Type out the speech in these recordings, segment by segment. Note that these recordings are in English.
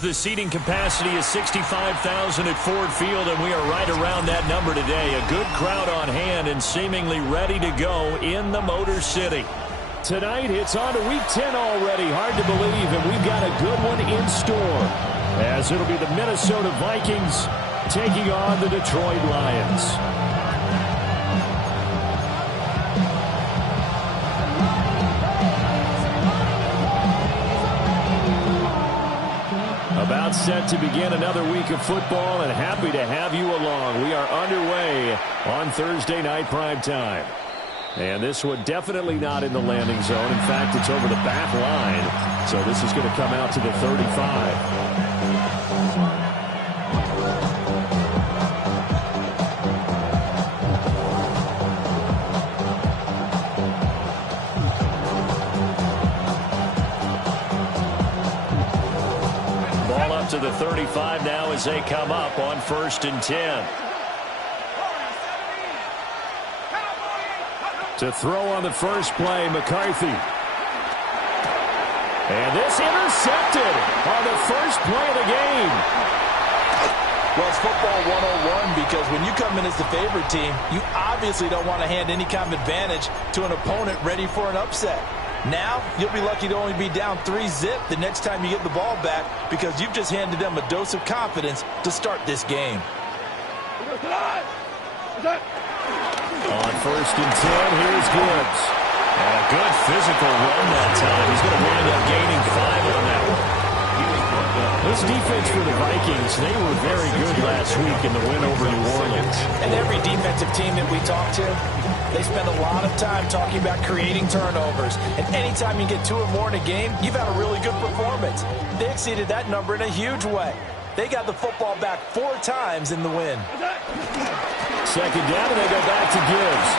The seating capacity is 65,000 at Ford Field, and we are right around that number today. A good crowd on hand and seemingly ready to go in the Motor City. Tonight, it's on to Week 10 already. Hard to believe, and we've got a good one in store, as it'll be the Minnesota Vikings taking on the Detroit Lions. About set to begin another week of football, and happy to have you along. We are underway on Thursday night primetime. And this one definitely not in the landing zone. In fact, it's over the back line. So this is going to come out to the 35. To the 35 now as they come up on 1st and 10. To throw on the first play, McCarthy. And this intercepted on the first play of the game. Well, it's football 101 because when you come in as the favorite team, you obviously don't want to hand any kind of advantage to an opponent ready for an upset. Now, you'll be lucky to only be down 3-zip the next time you get the ball back because you've just handed them a dose of confidence to start this game. On 1st and 10, here's Gibbs. And a good physical run that time. He's going to wind up gaining 5 on that one. This defense for the Vikings, they were very good last week in the win over New Orleans. And every defensive team that we talk to, they spend a lot of time talking about creating turnovers. And anytime you get 2 or more in a game, you've had a really good performance. They exceeded that number in a huge way. They got the football back 4 times in the win. Second down, and they go back to Gibbs.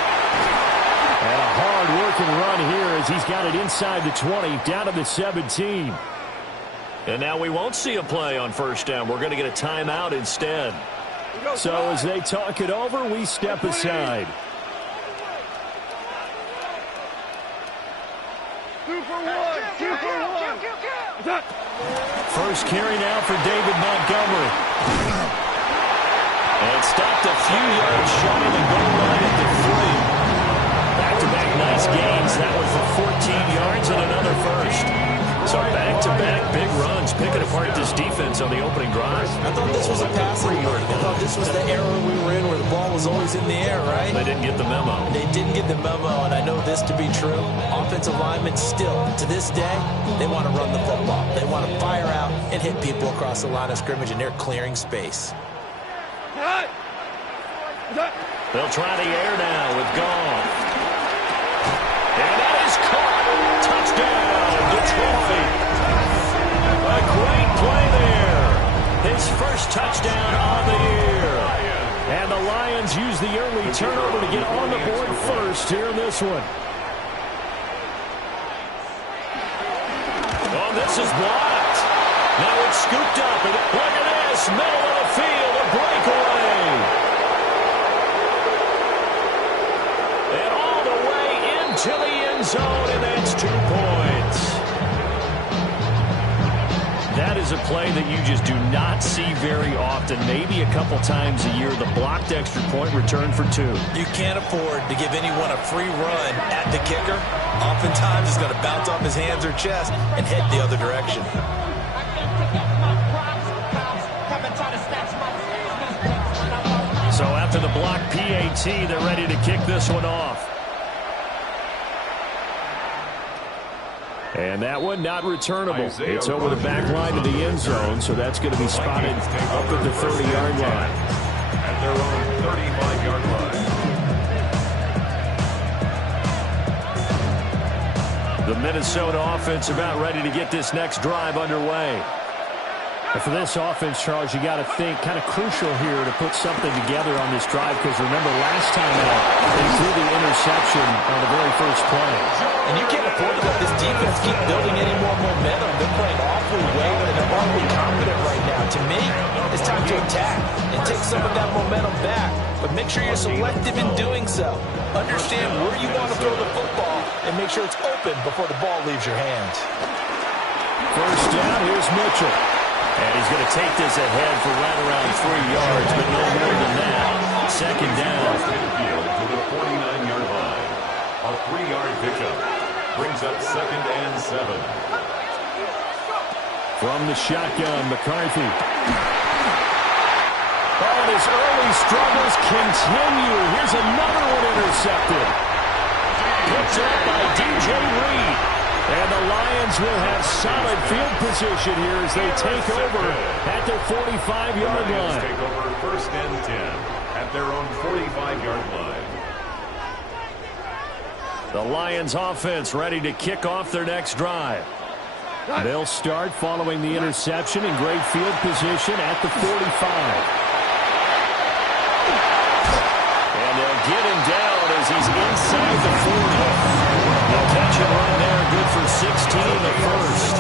And a hard-working run here as he's got it inside the 20, down to the 17. And now we won't see a play on 1st down. We're going to get a timeout instead. So as they talk it over, we step aside. 2 for 1. 2 for 1. First carry now for David Montgomery. And stopped a few yards shy of the goal line at the 3. Back-to-back nice gains. That one for 14 yards and another first. So back-to-back big runs, picking apart this defense on the opening drive. I thought this was a passing yard. I thought this was the era we were in where the ball was always in the air, right? They didn't get the memo. They didn't get the memo, and I know this to be true. Offensive linemen still, to this day, they want to run the football. They want to fire out and hit people across the line of scrimmage, and they're clearing space. They'll try the air now with Goff. And that is caught. Touchdown, Detroit. A great play there. His first touchdown on the year. And the Lions use the early turnover to get on the board first here in this one. Oh, this is blocked. Now it's scooped up. And look at this. Middle of the field, a breakaway. And all the way into the end zone, and that's 2 points. That is a play that you just do not see very often. Maybe a couple times a year, the blocked extra point return for 2. You can't afford to give anyone a free run at the kicker. Oftentimes, it's going to bounce off his hands or chest and head the other direction. So after the block PAT, they're ready to kick this one off. And that one not returnable. It's over the back line to the end zone, so that's going to be spotted up at the 30-yard line. At their own 35-yard line. The Minnesota offense about ready to get this next drive underway. And for this offense, Charles, you got to think kind of crucial here to put something together on this drive, because remember last time out, they threw the interception on the very first play. And you can't afford to let this defense keep building any more momentum. They're playing awfully well, and they're awfully confident right now. To me, it's time to attack and take some of that momentum back. But make sure you're selective in doing so. Understand where you want to throw the football and make sure it's open before the ball leaves your hands. First down, here's Mitchell. And he's going to take this ahead for right around 3 yards, but no more than that. Second down. Midfield to the 49-yard line. A 3-yard pickup brings up 2nd and 7. From the shotgun, McCarthy. And his early struggles continue. Here's another one intercepted. Picked up by D.J. Reed. And the Lions will have solid field position here as they take over at their 45-yard line. Take over 1st and 10 at their own 45-yard line. The Lions offense ready to kick off their next drive. They'll start following the interception in great field position at the 45. And they'll get him down as he's inside the 40. They'll catch him right there, good for 16 the first.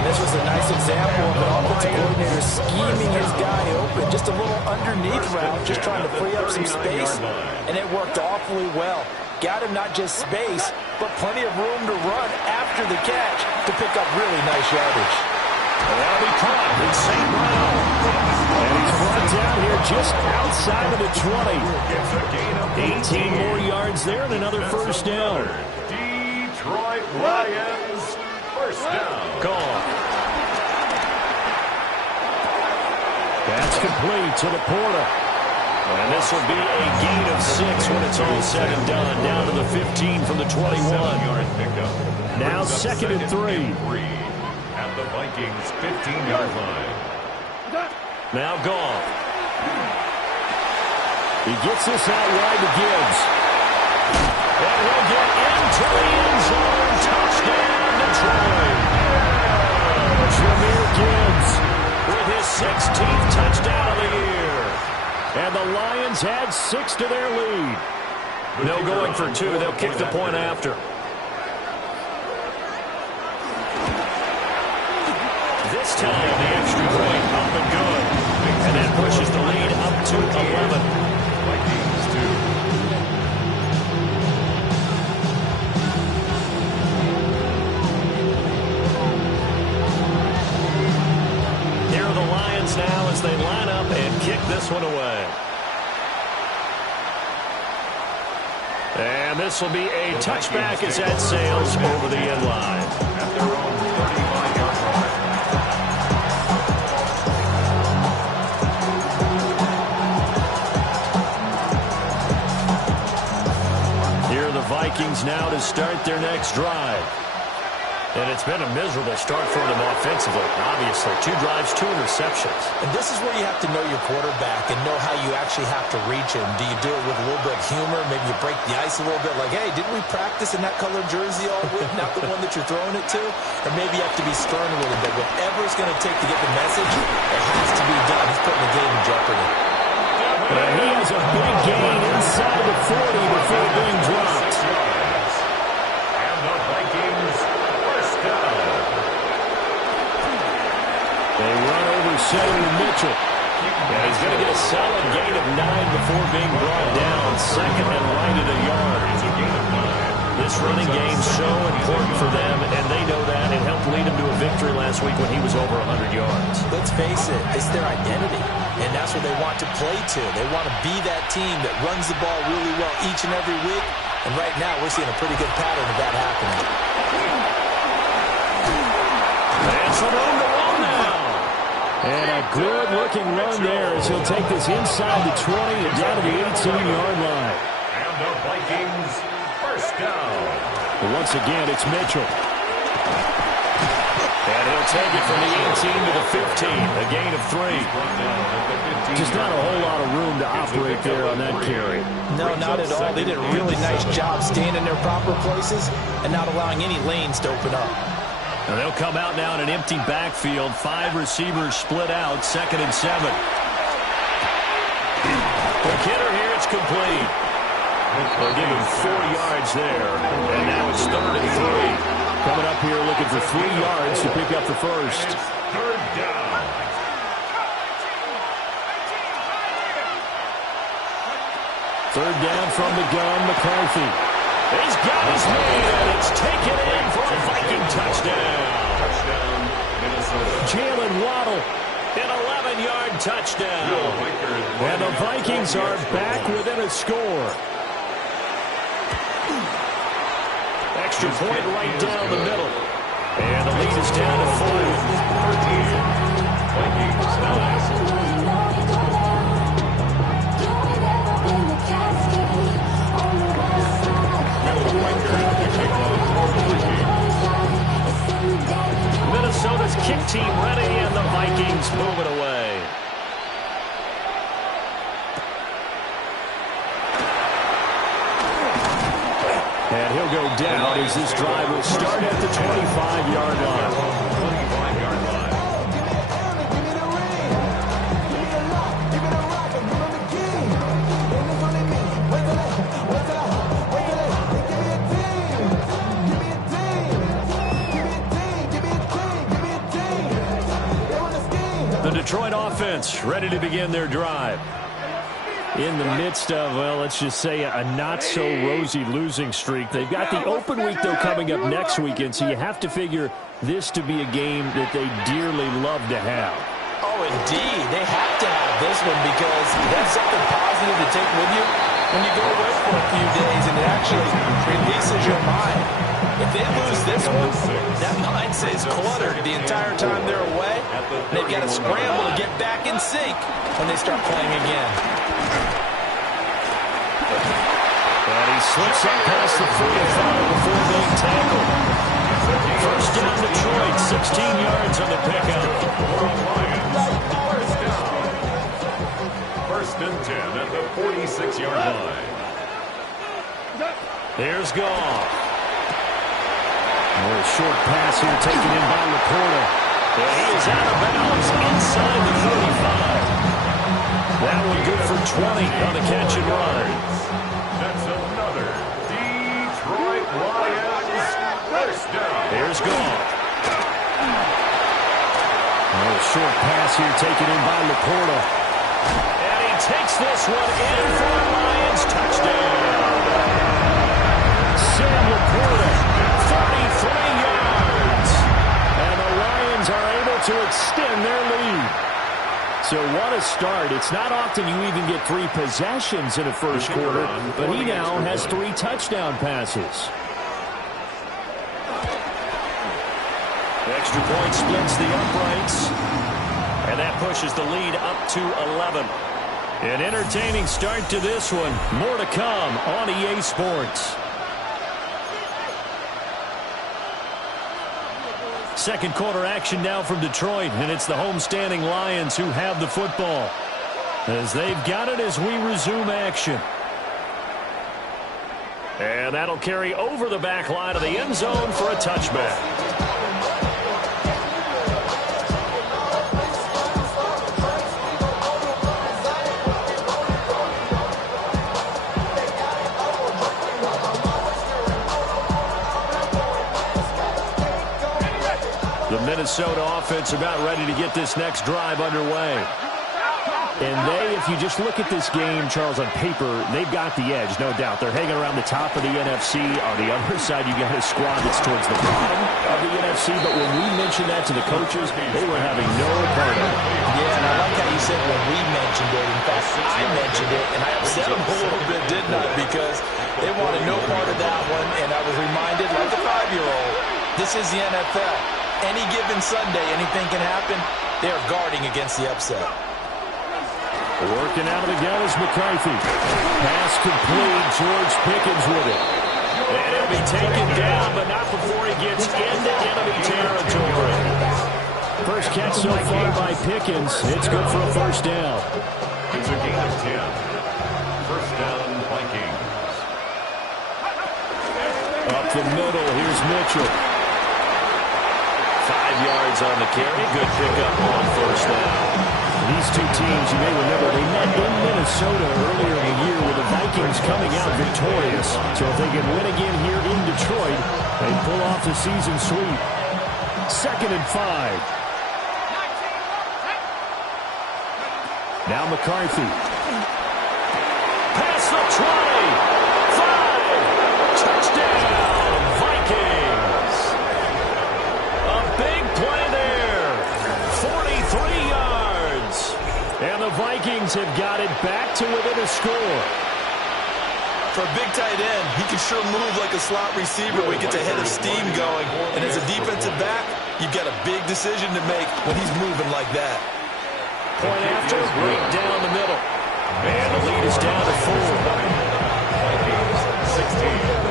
And this was a nice example of an offensive coordinator scheming his guy open. Just a little underneath route, just trying to free up some space. And it worked awfully well. Got him not just space, but plenty of room to run after the catch to pick up really nice yardage. That'll be caught in St. Brown. And he's brought down here just outside of the 20. 18 more yards there and another first down. Detroit Lions, first down. Gone. That's complete to the Porter. And this will be a gain of 6 when it's all said and done. Down to the 15 from the 21. 7-yard pickup. Now 2nd and 3. At the Vikings' 15-yard line. Now Goff. He gets this out wide to Gibbs. And he'll get into the end zone. Touchdown, Detroit. Jahmyr Gibbs with his 16th touchdown of the year. And the Lions add 6 to their lead. No going for 2. They'll kick the point after. This time, the extra point up and good. And that pushes the lead up to 11. Vikings 2. Here are the Lions now as they line up and kick this one away. And this will be a touchback as that sails over the end line. At their own 35-yard line. Here are the Vikings now to start their next drive. And it's been a miserable start for them offensively, obviously. 2 drives, 2 interceptions. And this is where you have to know your quarterback and know how you actually have to reach him. Do you do it with a little bit of humor? Maybe you break the ice a little bit like, hey, didn't we practice in that colored jersey all week? Not the one that you're throwing it to? Or maybe you have to be stern a little bit. Whatever it's going to take to get the message, it has to be done. He's putting the game in jeopardy. And he has a big gain inside the 40 before being dropped. And the Vikings, first down. They run over Senator Mitchell. And he's going to get a solid gain of 9 before being brought down. 2nd and right at a yard. It's a gain of 9. This running game's so important for them, and they know that. It helped lead him to a victory last week when he was over 100 yards. Let's face it, it's their identity, and that's what they want to play to. They want to be that team that runs the ball really well each and every week, and right now we're seeing a pretty good pattern of that happening. And some room to run now. And a good-looking run there as he'll take this inside the 20 and down to the 18-yard line. And the Vikings, first down. But once again, it's Mitchell. And he'll take it from the 18 to the 15, a gain of 3. Just not a whole lot of room to operate there on that carry. No, not at all. They did a really nice job staying in their proper places and not allowing any lanes to open up. Now they'll come out now in an empty backfield. 5 receivers split out, 2nd and 7. The hitter here, it's complete. They'll give him 4 yards there. And now it's 3rd and 3. Coming up here looking for 3 yards to pick up the first. Third down. Third down from the gun, McCarthy. He's got his man. It's taken in for a Viking touchdown. Touchdown, Minnesota. Jalen Waddle, an 11-yard touchdown. And the Vikings are back within a score. Extra point right down the middle. And the lead is down to 4. Vikings 9. Minnesota's kick team ready, and the Vikings move it away. And he'll go down as this drive will start at the 25-yard line. The Detroit offense ready to begin their drive. In the midst of, well, let's just say a not-so-rosy losing streak. They've got the open week, though, coming up next weekend, so you have to figure this to be a game that they dearly love to have. Oh, indeed. They have to have this one because that's something positive to take with you when you go away for a few days, and it actually releases your mind. If they lose this one, that mind stays cluttered the entire time they're away. They've got to scramble to get back in sync when they start playing again. And he slips up past the 45 before being tackled. First down Detroit, 16 yards on the pickup. First and 10 at the 46-yard line. Here's Goff. A short pass here taken in by Laporta. And he is out of bounds inside the 45. That one good for 20 on the catch and run. That's another Detroit Lions first down. Here's Goff. A short pass here taken in by Laporta. And he takes this one in for a Lions touchdown. Sam Laporta, 33 yards. And the Lions are able to extend their lead. So what a start. It's not often you even get 3 possessions in a first quarter, but he now has 3 touchdown passes. Extra point splits the uprights. And that pushes the lead up to 11. An entertaining start to this one. More to come on EA Sports. Second quarter action now from Detroit, and it's the homestanding Lions who have the football. As they've got it as we resume action. And that'll carry over the back line of the end zone for a touchback. The Minnesota offense about ready to get this next drive underway. And if you just look at this game, Charles, on paper, they've got the edge, no doubt. They're hanging around the top of the NFC. On the other side, you got a squad that's towards the bottom of the NFC. But when we mentioned that to the coaches, they were having no part of it. Yeah, and I like how you said when we mentioned it. In fact, I mentioned it, and I upset them a little bit, didn't I? Because they wanted no part of that one, and I was reminded, like a 5-year-old, this is the NFL. Any given Sunday, anything can happen. They're guarding against the upset. Working out of the gun is McCarthy. Pass complete. George Pickens with it. And he'll be taken down, but not before he gets into enemy territory. First catch so far by Pickens. It's good for a first down. It's a gain of 10. First down, Vikings. Up the middle, here's Mitchell. 5 yards on the carry. Good pickup on first down. These two teams, you may remember, they met in Minnesota earlier in the year with the Vikings coming out victorious. So if they can win again here in Detroit, they pull off the season sweep. 2nd and 5. Now McCarthy. Past the 20. 5. Touchdown, Vikings. A big play there. Vikings have got it back to within a score. For a big tight end, he can sure move like a slot receiver when he gets a head of steam going. And as a defensive back, you've got a big decision to make when he's moving like that. Point after, right down the middle. And the lead is down to 4. 16.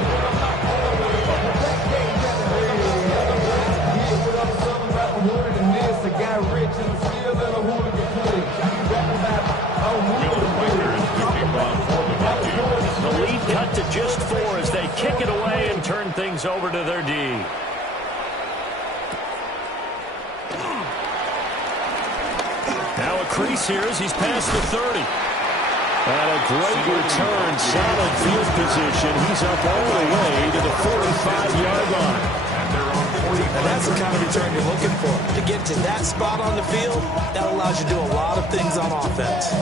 The lead cut to just 4 as they kick it away and turn things over to their D. Now a crease here as he's past the 30. And a great return, solid field position. He's up all the way to the 45-yard line. And that's the kind of return you're looking for. To get to that spot on the field, that allows you to do a lot of things on offense.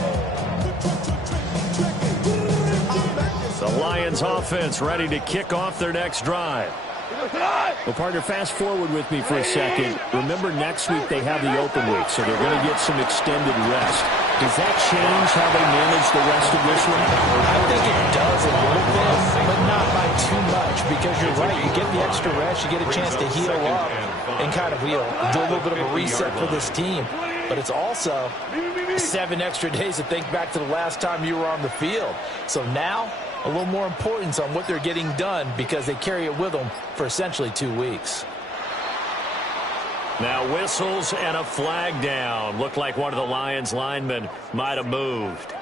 The Lions offense ready to kick off their next drive. Well, partner, fast forward with me for a second. Remember, next week they have the open week, so they're going to get some extended rest. Does that change how they manage the rest of this one? I think it does a little bit, but not by too much, because you're right. You get the extra rest, you get a chance to heal up and kind of, do a little bit of a reset for this team. But it's also 7 extra days to think back to the last time you were on the field. So now, a little more importance on what they're getting done because they carry it with them for essentially 2 weeks. Now whistles and a flag down. Looked like one of the Lions linemen might have moved.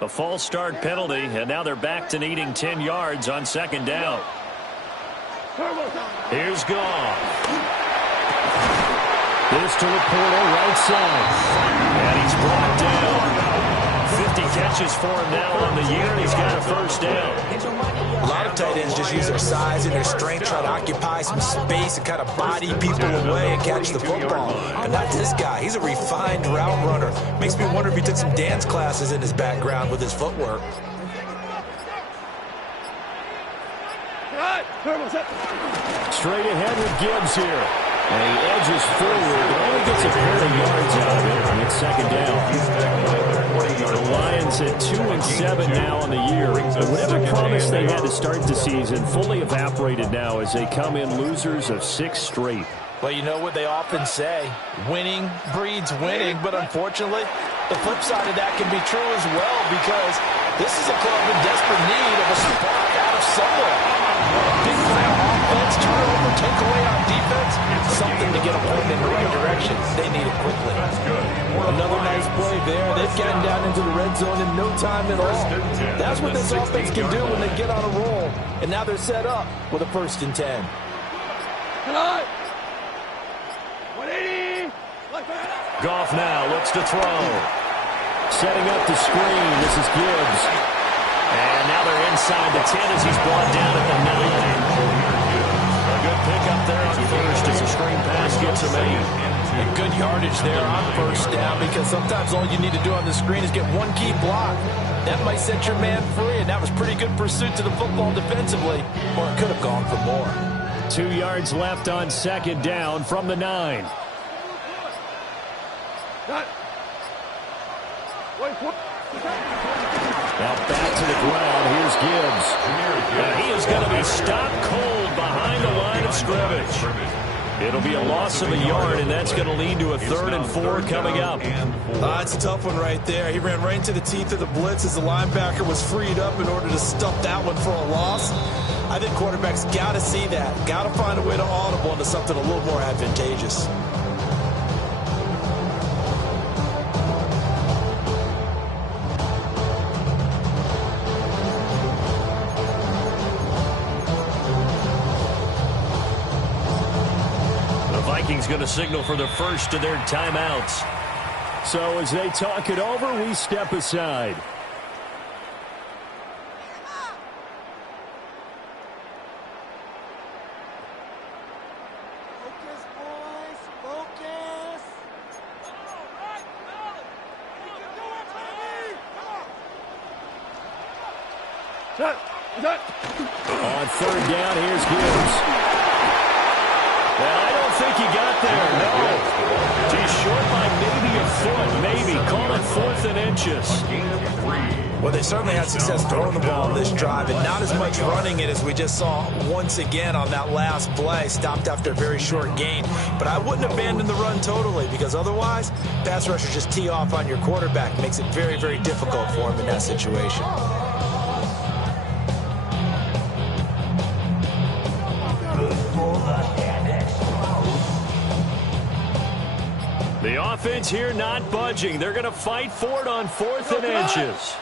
A false start penalty, and now they're back to needing 10 yards on second down. Here's Goff. This to Laporta, right side. And he's brought down. 50 catches for him now on the year, and he's got a first down. A lot of tight ends just use their size and their strength, try to occupy some space and kind of body people away and catch the football. But not this guy. He's a refined route runner. Makes me wonder if he took some dance classes in his background with his footwork. Straight ahead with Gibbs here. And he edges forward, but only gets a pair of yards out of it, and it's second down. The Lions at 2-7 now on the year. Whatever promise they had to start the season fully evaporated now as they come in losers of 6 straight. Well, you know what they often say, winning breeds winning, but unfortunately, the flip side of that can be true as well because this is a club in desperate need of a spark out of somewhere. Big play on offense, turnover, takeaway on defense, something to get a point in the right direction. They need it quickly. Another nice play there. They've gotten down into the red zone in no time at all. That's what this offense can do when they get on a roll. And now they're set up with a 1st and 10. Goff now looks to throw. Setting up the screen. This is Gibbs. And now they're inside the 10 as he's brought down at the 9. A good pickup there on first as the screen pass gets him 8. And good yardage there on first down because sometimes all you need to do on the screen is get one key block. That might set your man free, and that was pretty good pursuit to the football defensively, or it could have gone for more. 2 yards left on second down from the 9. Now back to the ground. Here's Gibbs. And he is going to be stopped cold behind the line of scrimmage. It'll be a loss of a yard, and that's going to lead to a 3rd and 4 coming up. It's a tough one right there. He ran right into the teeth of the blitz as the linebacker was freed up in order to stuff that one for a loss. I think quarterbacks got to see that. Got to find a way to audible into something a little more advantageous. Vikings going to signal for the first of their timeouts. So as they talk it over, we step aside. Focus, boys. Focus. All right, you can do it, baby. Come on. On 3rd down, here's Gibbs. And I don't think he got there, no. He's short by maybe a foot, maybe. Call it 4th and inches. Well, they certainly had success throwing the ball on this drive, and not as much running it as we just saw once again on that last play. Stopped after a very short gain. But I wouldn't abandon the run totally, because otherwise, pass rushers just tee off on your quarterback. Makes it very, very difficult for him in that situation. The offense here not budging. They're going to fight for it on 4th and inches.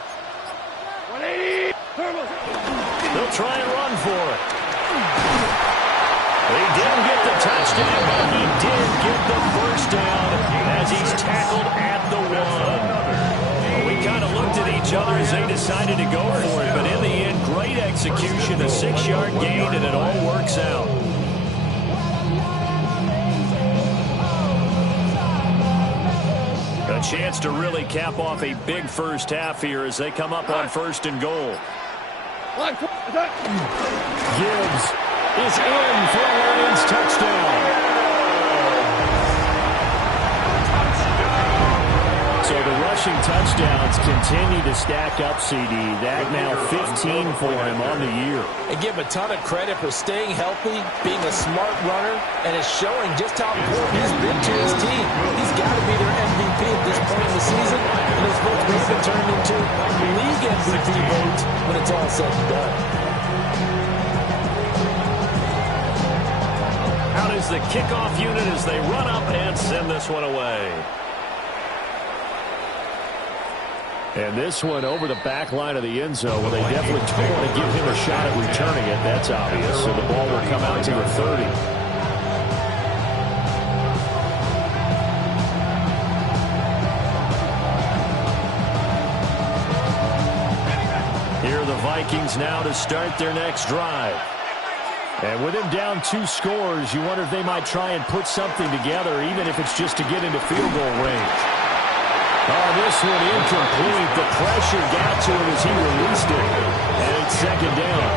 They'll try and run for it. They didn't get the touchdown, but he did get the first down as he's tackled at the 1. We kind of looked at each other as they decided to go for it, but in the end, great execution, a 6-yard gain, and it all works out. A chance to really cap off a big first half here as they come up on 1st and goal. Gibbs is in for a Lions touchdown. So the rushing touchdowns continue to stack up, CD. That now 15 for him on the year. And give him a ton of credit for staying healthy, being a smart runner, and it's showing just how important he's been to his team. He's got to be their MVP at this point in the season, and his votes may have been turned into league MVP votes when it's all said and done. Out is the kickoff unit as they run up and send this one away. And this one over the back line of the end zone. Well, they definitely don't want to give him a shot at returning it. That's obvious. So the ball will come out to the 30. Here are the Vikings now to start their next drive. And with him down 2 scores, you wonder if they might try and put something together, even if it's just to get into field goal range. Oh, this one incomplete. The pressure got to him as he released it. And it's 2nd down.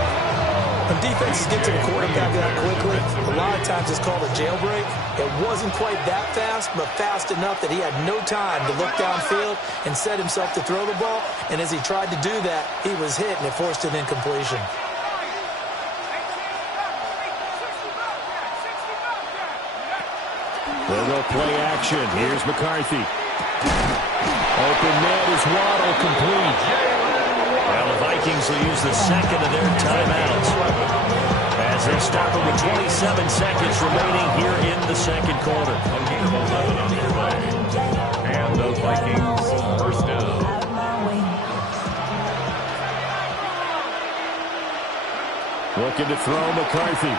When defenses get to the quarterback that quickly, a lot of times it's called a jailbreak. It wasn't quite that fast, but fast enough that he had no time to look downfield and set himself to throw the ball. And as he tried to do that, he was hit, and it forced an incompletion. They'll go play action. Here's McCarthy. Open net is Waddle, complete. Well, the Vikings will use the second of their timeouts as they stop it with 27 seconds remaining here in the 2nd quarter. And the Vikings first down. Looking to throw McCarthy.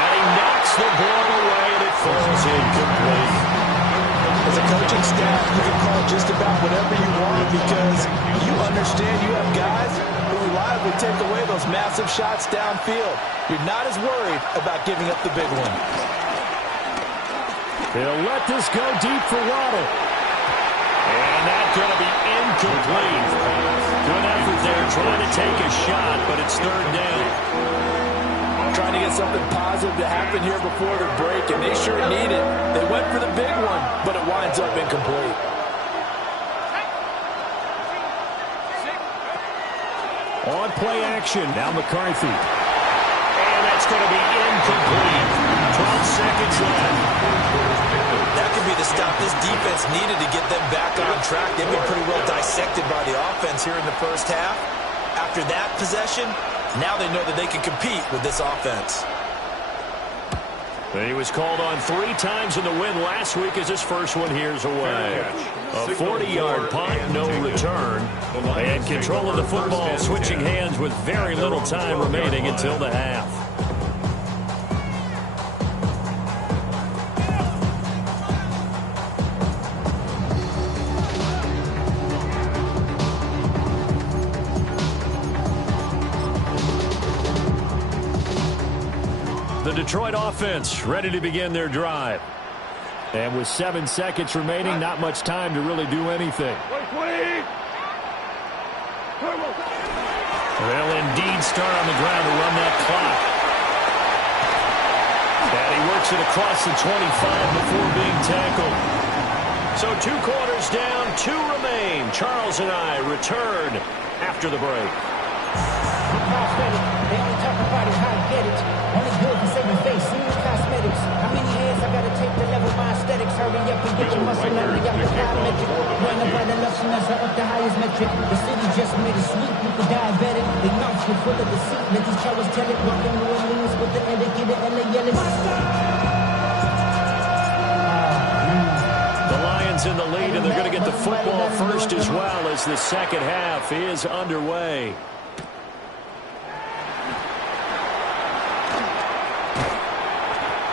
And he knocks the ball away, and it falls incomplete. As a coaching staff, you can call just about whatever you want because you understand you have guys who reliably take away those massive shots downfield. You're not as worried about giving up the big one. They'll let this go deep for Waddle. And that's going to be incomplete. Good effort there trying to take a shot, but it's 3rd down. Trying to get something positive to happen here before the break, and they sure need it. They went for the big one, but it winds up incomplete. On play action, now McCarthy. And that's going to be incomplete. 12 seconds left. That could be the stop this defense needed to get them back on track. They've been pretty well dissected by the offense here in the first half. After that possession, now they know that they can compete with this offense. He was called on 3 times in the win last week as his first one here's away. A 40-yard punt, no return. And control of the football switching hands with very little time remaining until the half. The Detroit offense ready to begin their drive. And with 7 seconds remaining, not much time to really do anything. They'll indeed start on the ground to run that clock. And he works it across the 25 before being tackled. So 2 quarters down, 2 remain. Charles and I return after the break. They only talk about it, how I get it. Only good for saving face, seeing cosmetics. How many hands I gotta take to level my aesthetics? Hurry up and get your muscle up, we got the biometric. Run up by the luxury, as I up the highest metric. The city just made a sweep with the diabetic. They mouths get full of deceit, let these cowards tell it. Walking New Orleans with the etiquette, the LA yelling. The Lions in the lead, and they're going to get the football first as well as the second half is underway.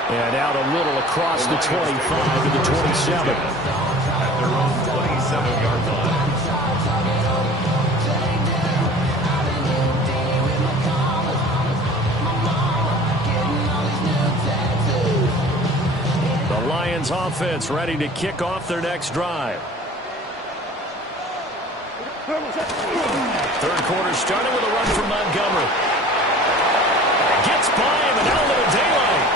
And out a little across the 25 to the 27. At their own 27-yard line. The Lions offense ready to kick off their next drive. Third quarter starting with a run from Montgomery. Gets by him and out a little daylight.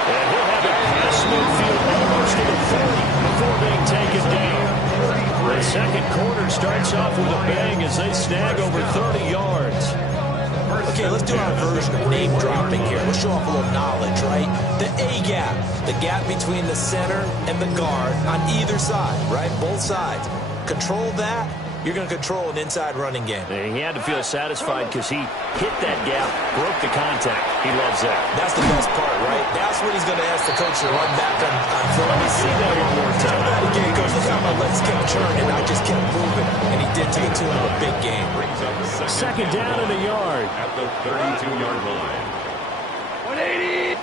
And he'll have it past midfield almost to the 40 before being taken down. The second quarter starts off with a bang as they snag over 30 yards. Okay, let's do our version of name dropping here. Let's show off a little knowledge, right? The A-gap, the gap between the center and the guard on either side, right? Both sides. Control that. You're going to control an inside running game. And he had to feel satisfied because he hit that gap, broke the contact. He loves that. That's the best part, right? That's what he's going to ask the coach to run back on film. Let me see that one more time. Tell that again, coach. Look how my legs kept churning. I just kept moving. And he did to the tune of a big game. Second down and a yard. At the 32-yard line. 180.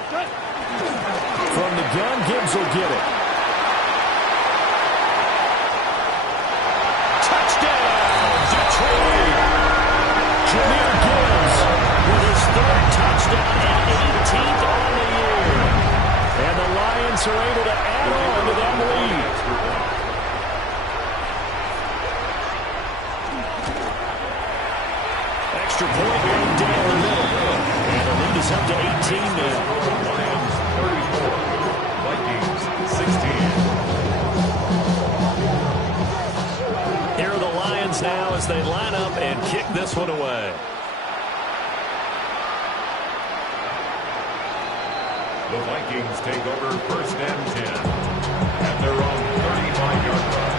From the gun, Gibbs will get it. Jahmyr Gibbs with his 3rd touchdown and 18th on the year. And the Lions are able to add on to that lead. Extra point made down the middle. And the lead is up to 18 now. Lions 34, Vikings 16. Here are the Lions now as they line up and kick this one away. The Vikings take over 1st and 10 at their own 35-yard line.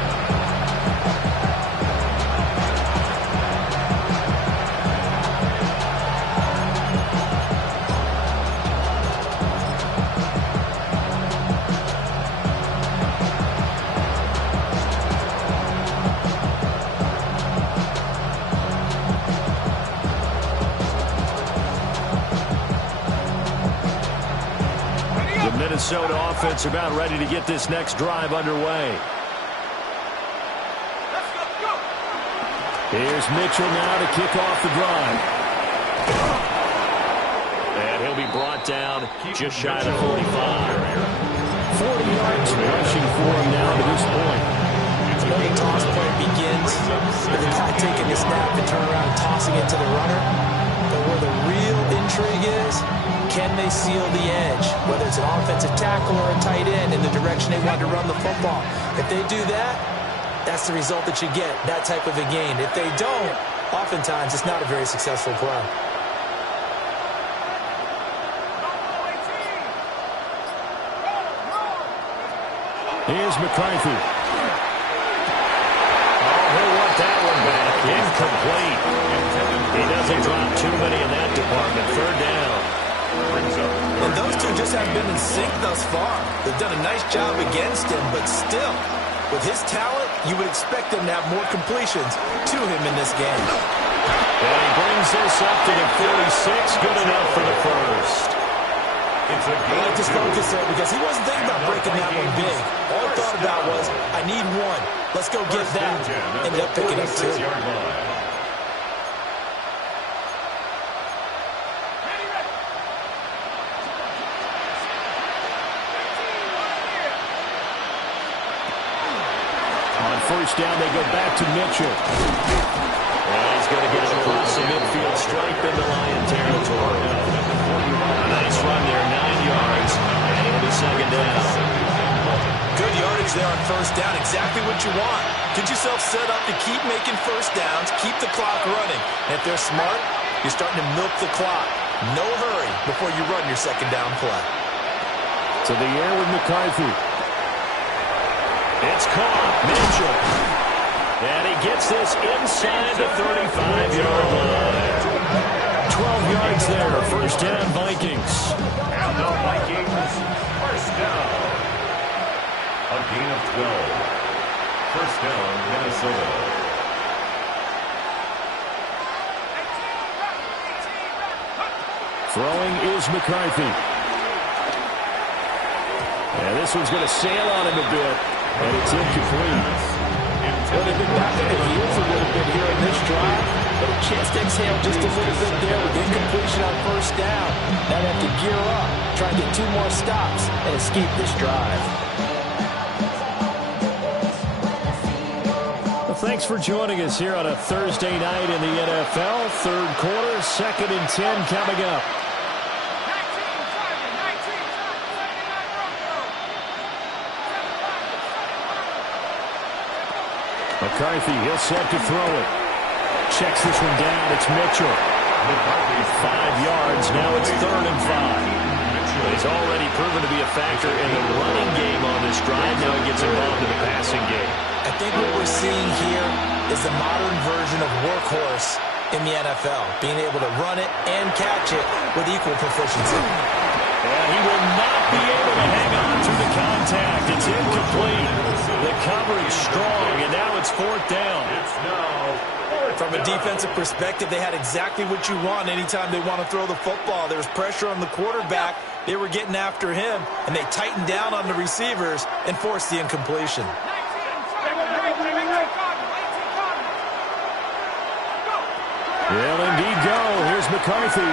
Minnesota offense about ready to get this next drive underway. Here's Mitchell now to kick off the drive. And he'll be brought down just shy of 45. 40 yards rushing for him now to this point. The big toss point begins with the guy taking the snap and turn around and tossing it to the runner. But where the real intrigue is, can they seal the edge, whether it's an offensive tackle or a tight end in the direction they want to run the football? If they do that, that's the result that you get, that type of a gain. If they don't, oftentimes it's not a very successful play. Here's McCarthy. Oh, he'll want that one back. Incomplete. He doesn't drop too many in that department. 3rd down. And those two just haven't been in sync thus far. They've done a nice job against him, but still, with his talent, you would expect them to have more completions to him in this game. And he brings this up to the 46. Good enough for the first. I like his focus there because he wasn't thinking about breaking that one big. All he thought about was, I need one. Let's go get that. Ended up picking up 2. First down, they go back to Mitchell. Well, he's going to get it across the midfield, straight into Lion territory. A nice run there, 9 yards. And it'll be second down. Good yardage there on first down. Exactly what you want. Get yourself set up to keep making first downs, keep the clock running. And if they're smart, you're starting to milk the clock. No hurry before you run your second down play. To the air with McCarthy. It's caught. Mitchell. And he gets this inside the 35-yard line. 12 yards there. First down, Vikings. And the Vikings, first down. A gain of 12. First down, Minnesota. Throwing is McCarthy. And this one's going to sail on him a bit. And it's incomplete. Well, they've been back on the heels a little bit here in this drive, but a chance to exhale just a little bit there with incompletion on first down. Now they have to gear up, try and get 2 more stops, and escape this drive. Well, thanks for joining us here on a Thursday night in the NFL. Third quarter, 2nd and 10 coming up. McCarthy, he'll set to throw it. Checks this one down. It's Mitchell. 5 yards. Now it's 3rd and 5. He's already proven to be a factor in the running game on this drive. Now he gets involved in the passing game. I think what we're seeing here is the modern version of workhorse in the NFL, being able to run it and catch it with equal proficiency. And he will not be able to hang on through the contact. It's incomplete. The coverage strong, and now it's 4th down. From a defensive perspective, they had exactly what you want anytime they want to throw the football. There was pressure on the quarterback. They were getting after him, and they tightened down on the receivers and forced the incompletion. Will indeed go. Here's McCarthy.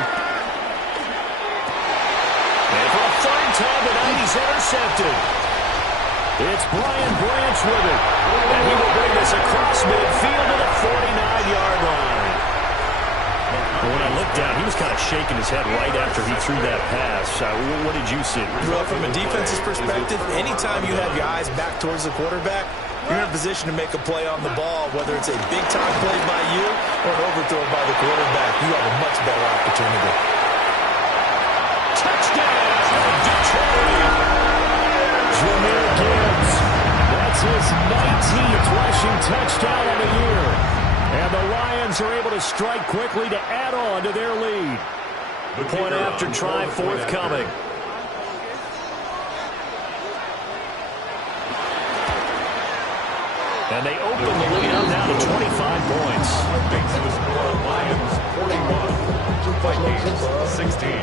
And for a 3rd time tonight, he's intercepted. It's Brian Branch with it. And he will bring this across midfield to the 49-yard line. When I looked down, he was kind of shaking his head right after he threw that pass. What did you see? Well, from a defense's perspective, anytime you have your eyes back towards the quarterback, you're in a position to make a play on the ball, whether it's a big-time play by you or an overthrow by the quarterback. You have a much better opportunity. Touchdown, Detroit! Jahmyr Gibbs. That's his 19th rushing touchdown of the year. And the Lions are able to strike quickly to add on to their lead. Point after try forthcoming. And they open the lead up now to 25 points. Makes the score Lions 41, Vikings 16.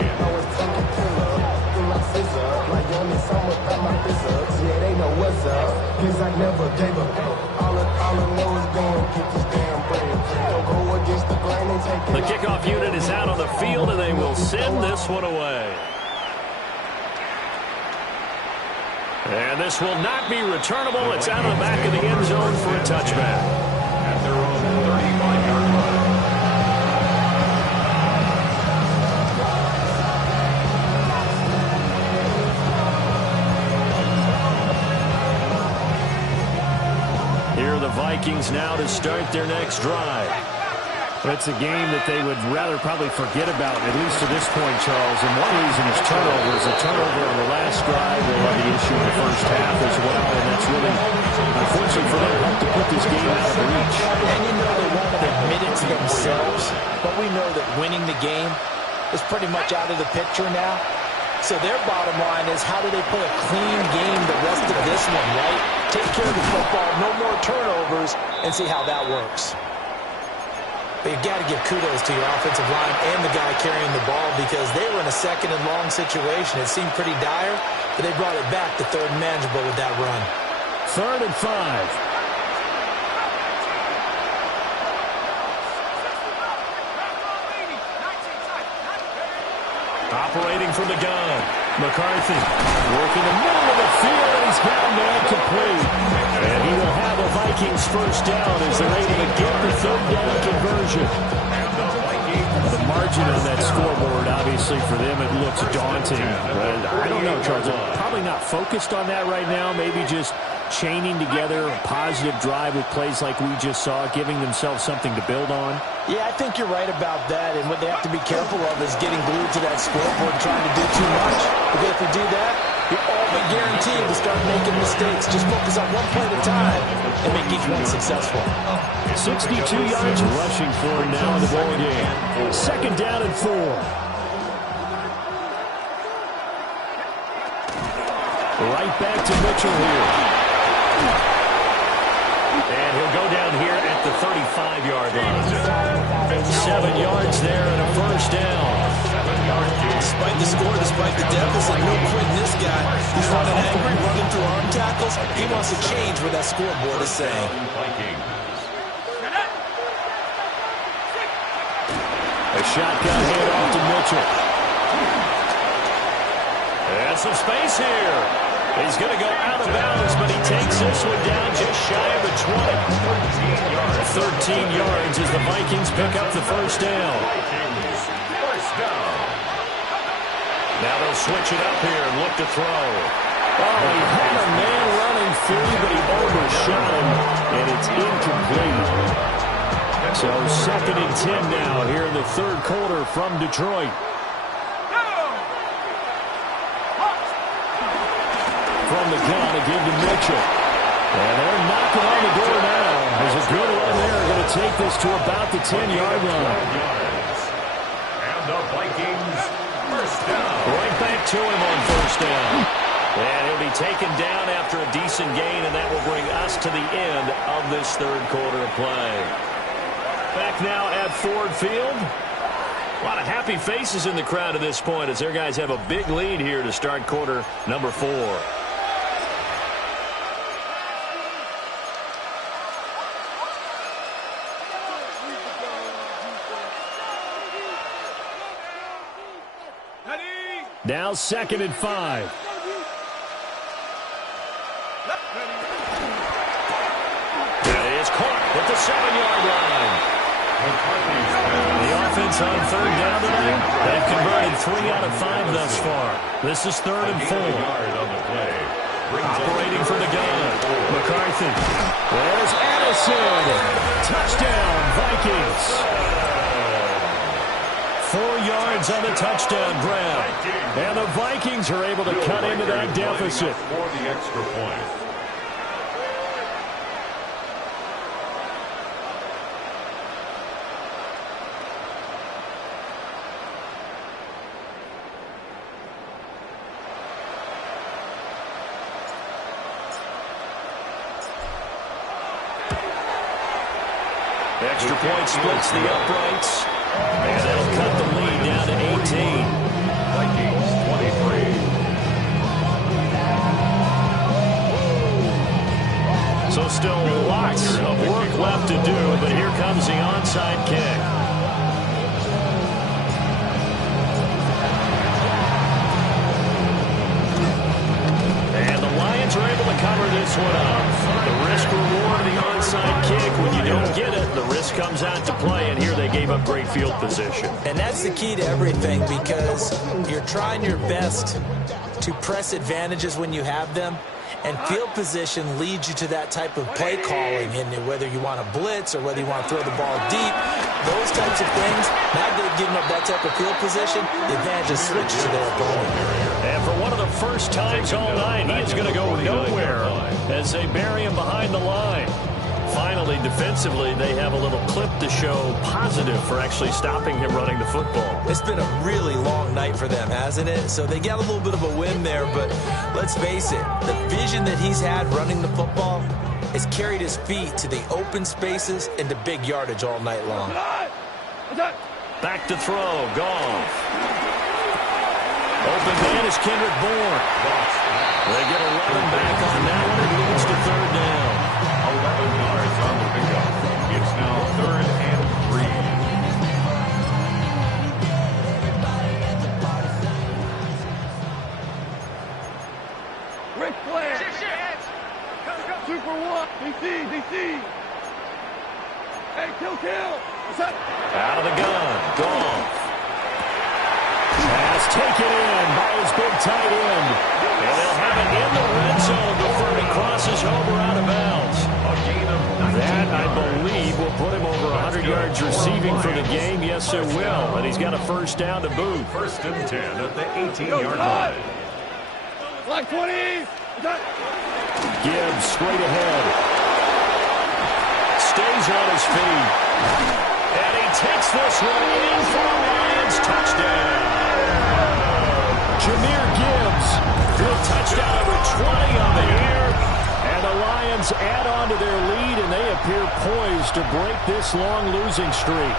The kickoff unit is out on the field, and they will send this one away. And this will not be returnable. It's out of the back of the end zone for a touchback. At their own 35-yard line. Here are the Vikings now to start their next drive. It's a game that they would rather probably forget about, at least to this point, Charles. And one reason is turnovers. A turnover on the last drive will have the issue in the first half as well. And that's really, unfortunately for them, helped to put this game out of reach. And you know they won't admit it to themselves, but we know that winning the game is pretty much out of the picture now. So their bottom line is, how do they play a clean game the rest of this one, right? Take care of the football, no more turnovers, and see how that works. But you've got to give kudos to your offensive line and the guy carrying the ball, because they were in a 2nd and long situation. It seemed pretty dire, but they brought it back to 3rd and manageable with that run. 3rd and 5. Operating from the gun. McCarthy working the middle of the field, and he's got a man complete. And he will have a Vikings first down as they're able to get the 3rd down conversion. And the Vikings The margin on that scoreboard, obviously, for them, it looks daunting. But I don't know, Charles. They're probably not focused on that right now. Maybe just chaining together a positive drive with plays like we just saw, giving themselves something to build on. Yeah, I think you're right about that. And what they have to be careful of is getting glued to that scoreboard, trying to do too much. Because if you do that, you're all but guaranteed to start making mistakes. Just focus on one play at a time and make each one successful. 62 yards rushing for him now in the ball game. Second down and 4. Right back to Mitchell here. And he'll go down here at the 35-yard line. 7 yards there and a first down. Despite the score, despite the deficit, no quitting this guy. He's running angry, running through arm tackles. He wants to change what that scoreboard is saying. A shotgun handoff to Mitchell. And some space here. He's going to go out of bounds, but he takes this one down just shy of the 20. 13 yards as the Vikings pick up the first down. Now they'll switch it up here and look to throw. Oh, he had a man running through, but he overshot him, and it's incomplete. So 2nd and 10 now here in the third quarter from Detroit. From the gun, a give to Mitchell. And they're knocking on the door now. There's a good run there. Going to take this to about the 10-yard line. And the Vikings first down. Right back to him on first down. And he'll be taken down after a decent gain, and that will bring us to the end of this third quarter of play. Back now at Ford Field. A lot of happy faces in the crowd at this point as their guys have a big lead here to start quarter number 4. Now 2nd and 5. That is caught at the 7-yard line. The offense on third down tonight, they've converted 3 out of 5 thus far. This is 3rd and 4. Operating from the gun. McCarthy. There's Addison. Touchdown, Vikings. 4 yards on the touchdown grab. And the Vikings are able to cut into that deficit. For the extra point. Extra point splits the uprights. And that'll cut the lead down to 18. Vikings 23. So still lots of work left to do, but here comes the onside kick. And the Lions are able to cover this one up. The risk-reward of the onside kick, when you don't get it, the risk comes out to play, and here they gave up great field position. And that's the key to everything, because you're trying your best to press advantages when you have them, and field position leads you to that type of play calling, and whether you want to blitz or whether you want to throw the ball deep, those types of things, now they've given up that type of field position, the advantage is switched to their opponent. And for one of the first times all night, he is going to go nowhere as they bury him behind the line. Finally, defensively, they have a little clip to show positive for actually stopping him running the football. It's been a really long night for them, hasn't it? So they got a little bit of a win there, but let's face it, the vision that he's had running the football has carried his feet to the open spaces and to big yardage all night long. Back to throw, Goff. Open man is Kendrick Bourne. They get 11 back on that one. It leads to third down. 11 yards on the pickup. It's now 3rd and 3. Rick Flair. Super one. DC. Hey, kill. Out of the gun. Goff. Pass taken in by his big tight end. And they'll have it in the red zone before he crosses over out of bounds. That, I believe, will put him over 100 yards receiving for the game. Yes, it will. And he's got a first down to boot. First and 10 at the 18-yard line. Like 20. Gibbs straight ahead. Stays on his feet. And he takes this one in for a Lions touchdown. Jahmyr Gibbs with a touchdown over 20 on the year. And the Lions add on to their lead, and they appear poised to break this long losing streak.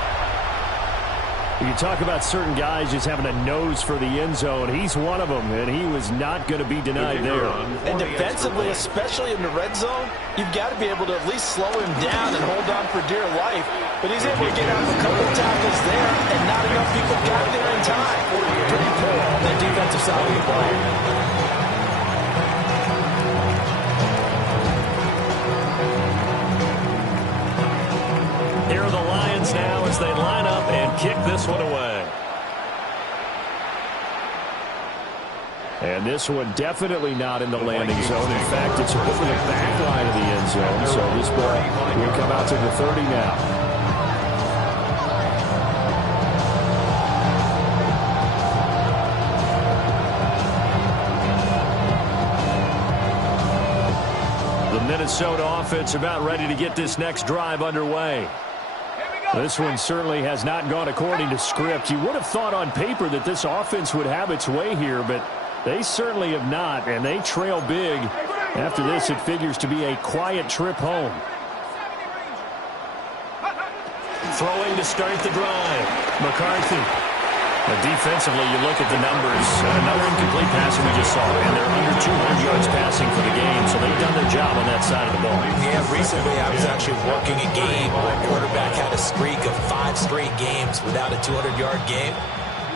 You talk about certain guys just having a nose for the end zone. He's one of them, and he was not going to be denied there. And defensively, especially in the red zone, you've got to be able to at least slow him down and hold on for dear life. But he's able to get out of a couple of tackles there, and not enough people got there in time. Pretty poor on the defensive side of the ball. Here are the Lions now as they line up and kick this one away. And this one definitely not in the landing zone. In fact, it's over the back line of the end zone. So this ball will come out to the 30 now. The Minnesota offense about ready to get this next drive underway. This one certainly has not gone according to script. You would have thought on paper that this offense would have its way here, but they certainly have not, and they trail big. After this, it figures to be a quiet trip home. Throwing to start the drive. McCarthy. Defensively, you look at the numbers. Another incomplete passing we just saw, and they're under 200 yards passing for the game, so they've done their job on that side of the ball. Yeah, recently I was actually working a game where a quarterback had a streak of 5 straight games without a 200-yard game,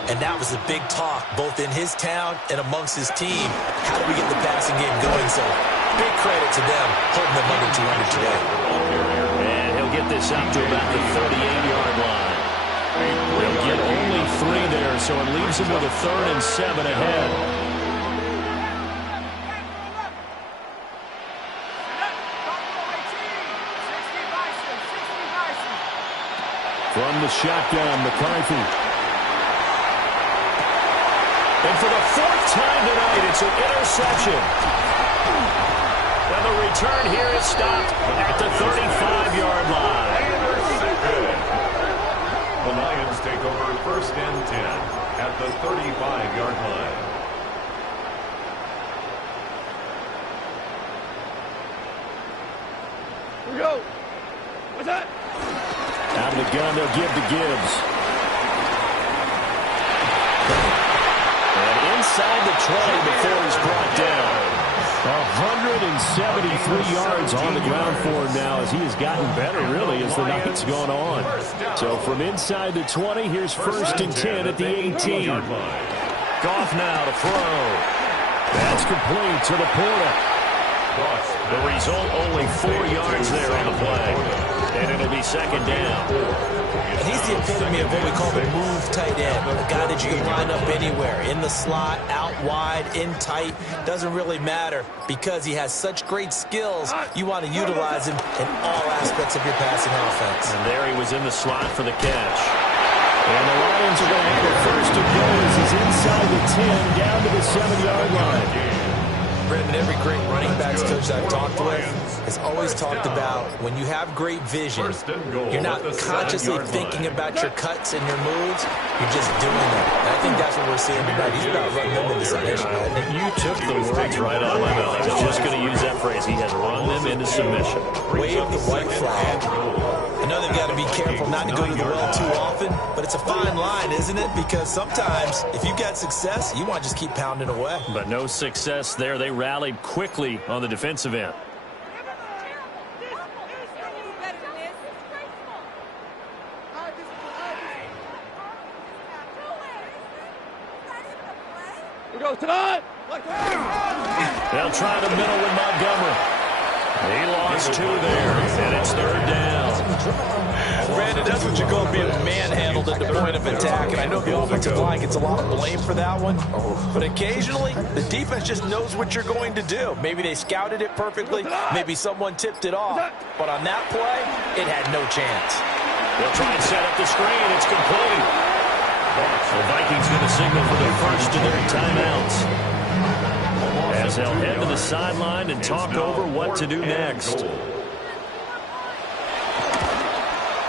and that was a big talk both in his town and amongst his team. How do we get the passing game going? So big credit to them holding them under 200 today. And he'll get this out to about the 38-yard line. They'll get only 3 there, so it leaves him with a 3rd and 7 ahead. From the shotgun, McCarthy. And for the 4th time tonight, it's an interception. And the return here is stopped at the 35-yard line. The Lions take over first and 10 at the 35-yard line. Here we go. What's that? Out of the gun, they'll give to Gibbs. And inside the 20 before he's brought down. 173 yards on the ground for him now as he has gotten better, really, as the night's gone on. So from inside the 20, here's first and 10 at the 18. Goff now to throw. That's complete to the Porter. The result, only 4 yards there on the play. And it'll be second down. And he's the epitome of what we call the move tight end. A guy that you can line up anywhere. In the slot, out wide, in tight. Doesn't really matter because he has such great skills. You want to utilize him in all aspects of your passing offense. And there he was in the slot for the catch. And the Lions are going to have a first and goal as he's inside the 10 down to the 7-yard line. Brendan, every great running backs coach I've talked with has always talked about when you have great vision, you're not consciously thinking about your cuts and your moves, you're just doing them. And I think that's what we're seeing tonight. He's about running them into submission. You took the words right out of my mouth. I was just going to use that phrase. He has run them into submission. Wave the white flag. I know they've got to be careful not to go to the well too often, but it's a fine line, isn't it? Because sometimes if you've got success, you want to just keep pounding away. But no success there. They rallied quickly on the defensive end. Here we go, tonight. They'll try the middle with Montgomery. He lost 2 there, and it's 3rd down. Brandon, that's what you call being manhandled at the point of attack. And I know the offensive line gets a lot of blame for that one. But occasionally, the defense just knows what you're going to do. Maybe they scouted it perfectly. Maybe someone tipped it off. But on that play, it had no chance. They'll try and set up the screen. It's complete. The Vikings going to signal for the first of their timeouts, as they'll head to the sideline and talk over what to do next.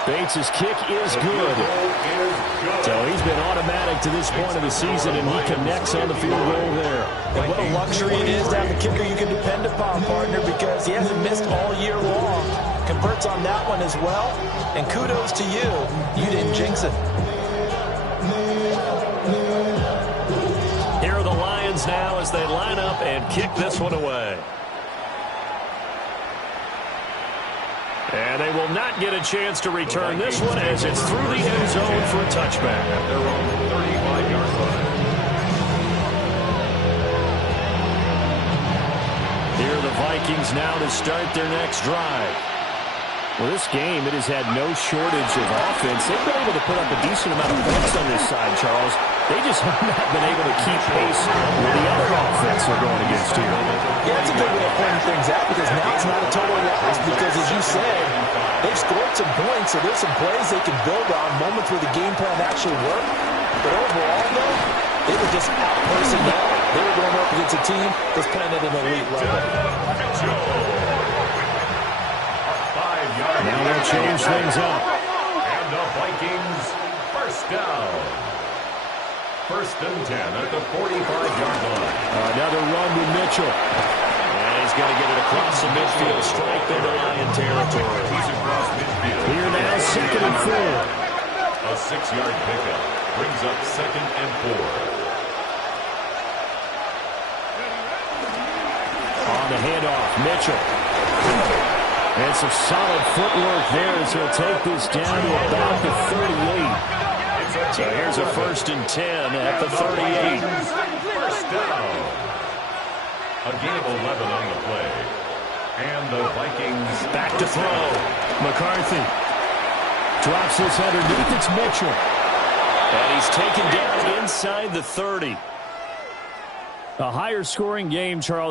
Bates' kick is good. So he's been automatic to this point of the season, and he connects on the field goal there. And what a luxury it is to have a kicker you can depend upon, partner, because he hasn't missed all year long. Converts on that one as well. And kudos to you. You didn't jinx it. Here are the Lions now as they line up and kick this one away. And they will not get a chance to return this one as it's through the end zone for a touchback. They're on the 35-yard line. Here are the Vikings now to start their next drive. Well, this game, it has had no shortage of offense. They've been able to put up a decent amount of points on this side, Charles. They just have not been able to keep pace with the other offense they're going against here. Yeah, that's a good way of pointing things out, because now it's not a total loss, because as you said, they've scored some points, so there's some plays they can build on, moments where the game plan actually worked. But overall, though, they were just out-personnel. They were going up against a team that's playing at an elite level. Now they'll change things up. And the Vikings first down. First and 10 at the 45-yard line. Another run with Mitchell. And he's going to get it across the midfield, straight into Lion territory. He's across midfield. Here now, 2nd and 4. A 6-yard pickup brings up 2nd and 4. On the handoff, Mitchell. And some solid footwork there as he'll take this down to about the 38. So here's a 1st and 10 at the 38. First down. A gain of 11 on the play. And the Vikings Back to throw. McCarthy drops this underneath. It's Mitchell. And he's taken down inside the 30. A higher scoring game, Charles.